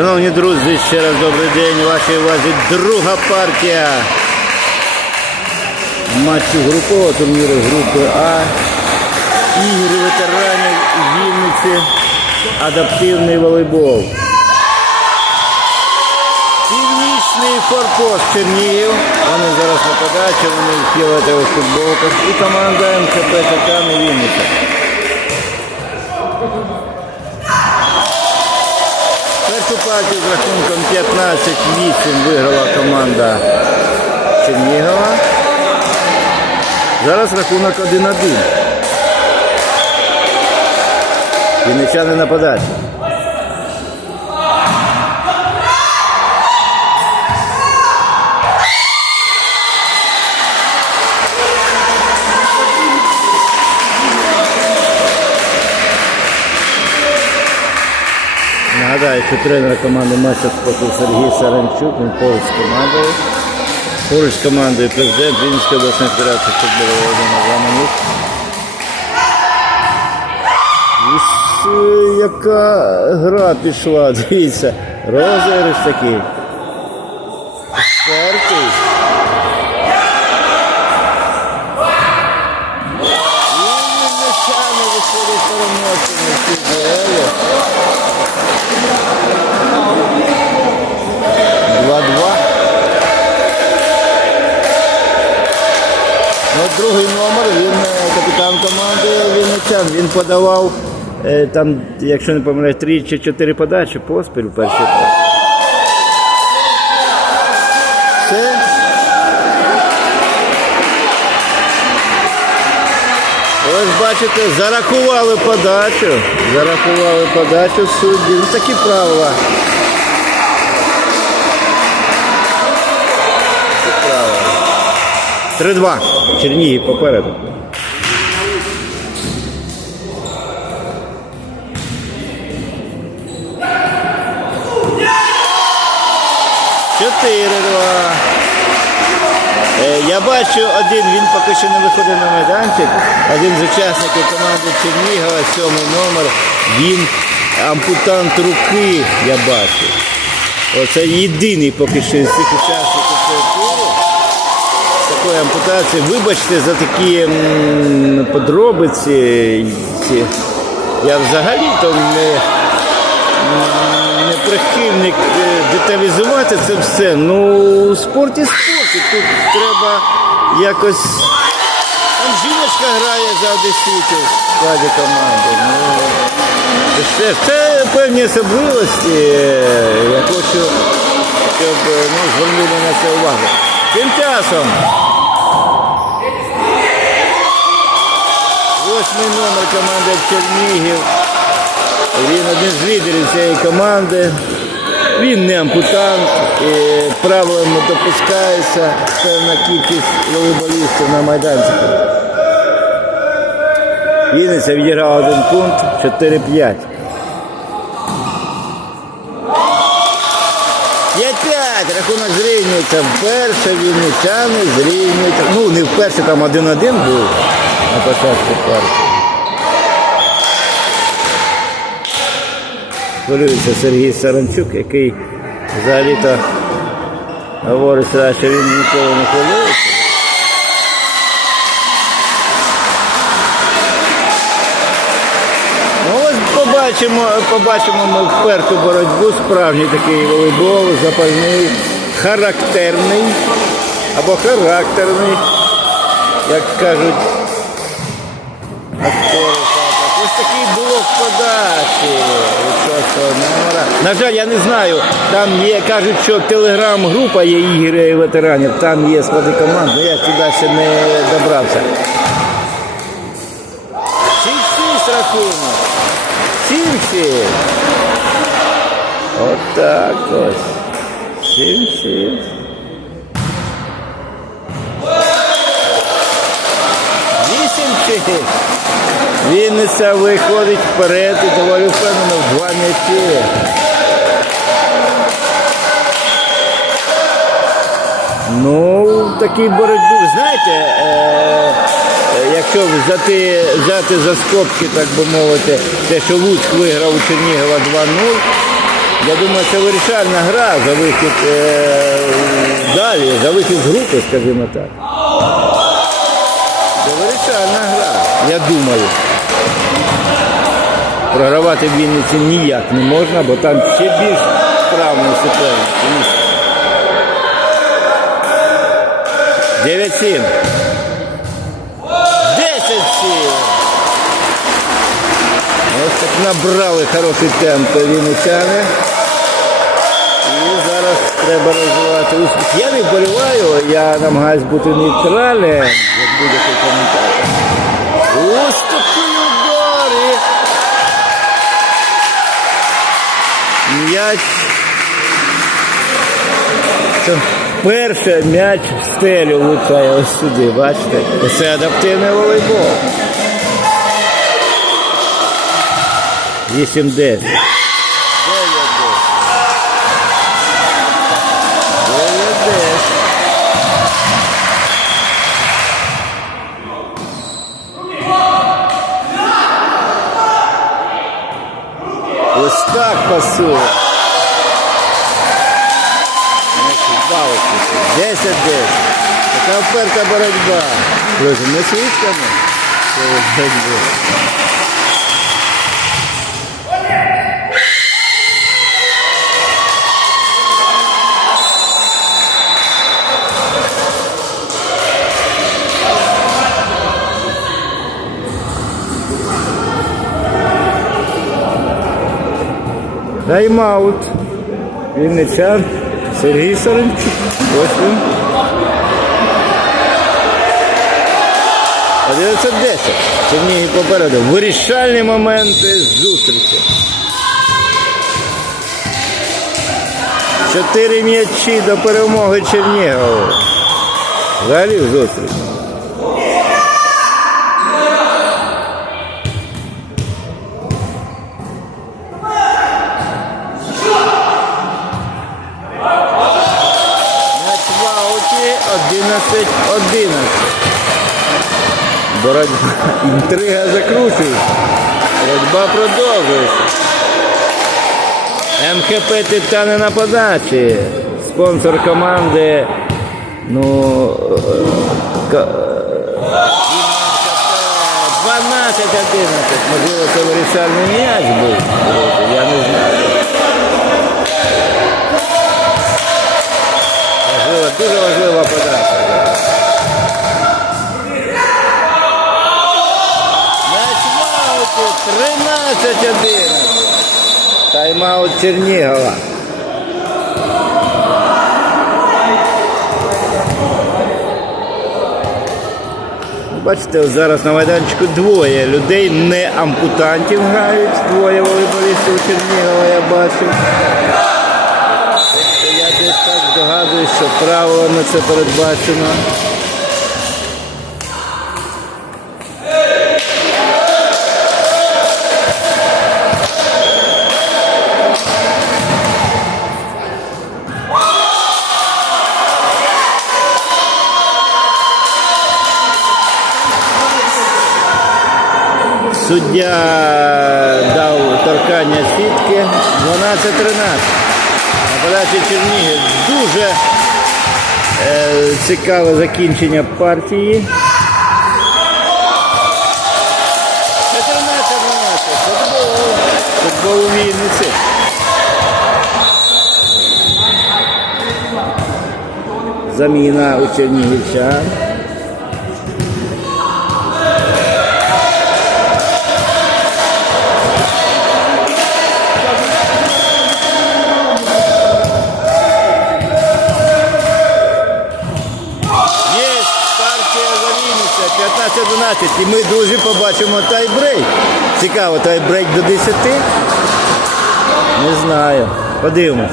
Шановні друзі, ще раз добрий день. Вашій увазі друга партія матчу групового турніру групи А. Ігри ветеранів Вінниці. Адаптивний волейбол. Північний форпост Чернігів. Вони зараз на подачі, вони в фіолетових футболках. І команда МЦП Титани Вінниця. Партію з рахунком 15-8 виграла команда Чернігова. Зараз рахунок 1-1. Вінничани на Нагадаю, тренер команди матча спорту Сергій Саранчук, він поруч з командою. Поруч з командою президент Вінницької обласної федерації футболу Володимир. Ось, е, яка гра пішла, дивіться. Розіграш такий. Четвертий. І Вінничани виходять переможцями в цій дуелі. 2-2. Ну, другий номер, він е, капітан команди Вінничан. Він подавав е, там, якщо не помиляюсь, 3 чи 4 подачі поспіль в першій. Все. Ось бачите, зарахували подачу. Зарахували подачу судді. Ну такі правила. Такі правила. 3-2. Чернігів попереду. Чотири-два. Е, Я бачу один, він поки що не виходить на майданчик. Один з учасників команди Чернігова, сьомий номер. Він ампутант руки, я бачу. Оце єдиний поки що з цих учасників. Такої ампутації. Вибачте за такі подробиці. Я взагалі-то не, не прихильник е, деталізувати це все. Ну, спорт і спорт. Тут треба якось. Там жіночка грає за одеситів в складі команди. Ну, це, це певні особливості. Е, Я хочу, щоб е, ну, звернули на це увагу. Тим часом. Восьмий номер команди Чернігів. Він один з лідерів цієї команди. Він не ампутант, і правилами допускається певна кількість волейболістів на майданчику. Вінниця відіграв один пункт 4-5. 5-5. Рахунок зрівнюється. Вперше вінничани зрівнюються. Ну, не вперше там 1-1 був на початку партії. Хвилюється Сергій Саранчук, який взагалі-то говорить, що він ніколи не хвилюється. Ну побачимо, побачимо ми вперту боротьбу, справжній такий волейбол, запальний, характерний або характерний, як кажуть. Ось такий блок подачі. На жаль, я не знаю. Там є, кажуть, що телеграм-група є ігри ветеранів, там є склади команд, але я туди ще не добрався. 6-6 рахунок. 7-6. Отак ось. 7-6. Вісім. Вінниця виходить вперед і доволі впевнено в два м'ячі. Ну, в такій боротьбі, знаєте, е, якщо взяти, взяти за скобки, так би мовити, те, що Луцьк виграв у Чернігова 2-0, Я думаю, це вирішальна гра за вихід е, далі, за вихід з групи, скажімо так. Це вирішальна гра, я думаю. Програвати в Вінниці ніяк не можна, бо там ще більш справний суперник. 9-7. 10-7. Ось так набрали хороший темп вінничани. Треба розвивати успіх. Я не вболіваю, я намагаюсь бути нейтральним, як будь-який коментатор. Ось такий удар! М'яч. Це перше м'яч в стелю влучає ось сюди, бачите? Це адаптивний волейбол. 8 10 Ось так пасує. Значить, 10 10 Така вперта боротьба. Друзі, ми свідками Це боротьби. Тайм-аут. Вінничан Сергій Саренчук. Ось він. 11-10. Черніги попереду. Вирішальні моменти зустрічі. Чотири м'ячі до перемоги Чернігова. Взагалі зустріч. Боротьба, інтрига закручується. Боротьба продовжується. МХП Титани на подачі. Спонсор команди. Ну. е, 12-11. Можливо, це вирішальний м'яч був. Я не знаю. Важлива, дуже важлива подача. М'яч в ауті 13-11. Тайм-аут Чернігова. Бачите, зараз на майданчику двоє людей, не ампутантів грають, двоє волейболістів Чернігова, я бачу. Я десь так здогадуюсь, що правилами це передбачено. Суддя дав торкання сітки 12-13. На подачі Чернігів дуже е, цікаве закінчення партії. 14-12. Футбол. Футбол у Вінниці. Заміна у чернігівчан. І ми, дуже побачимо тайбрейк. Цікаво, тайбрейк до 10? Не знаю. Подивимось.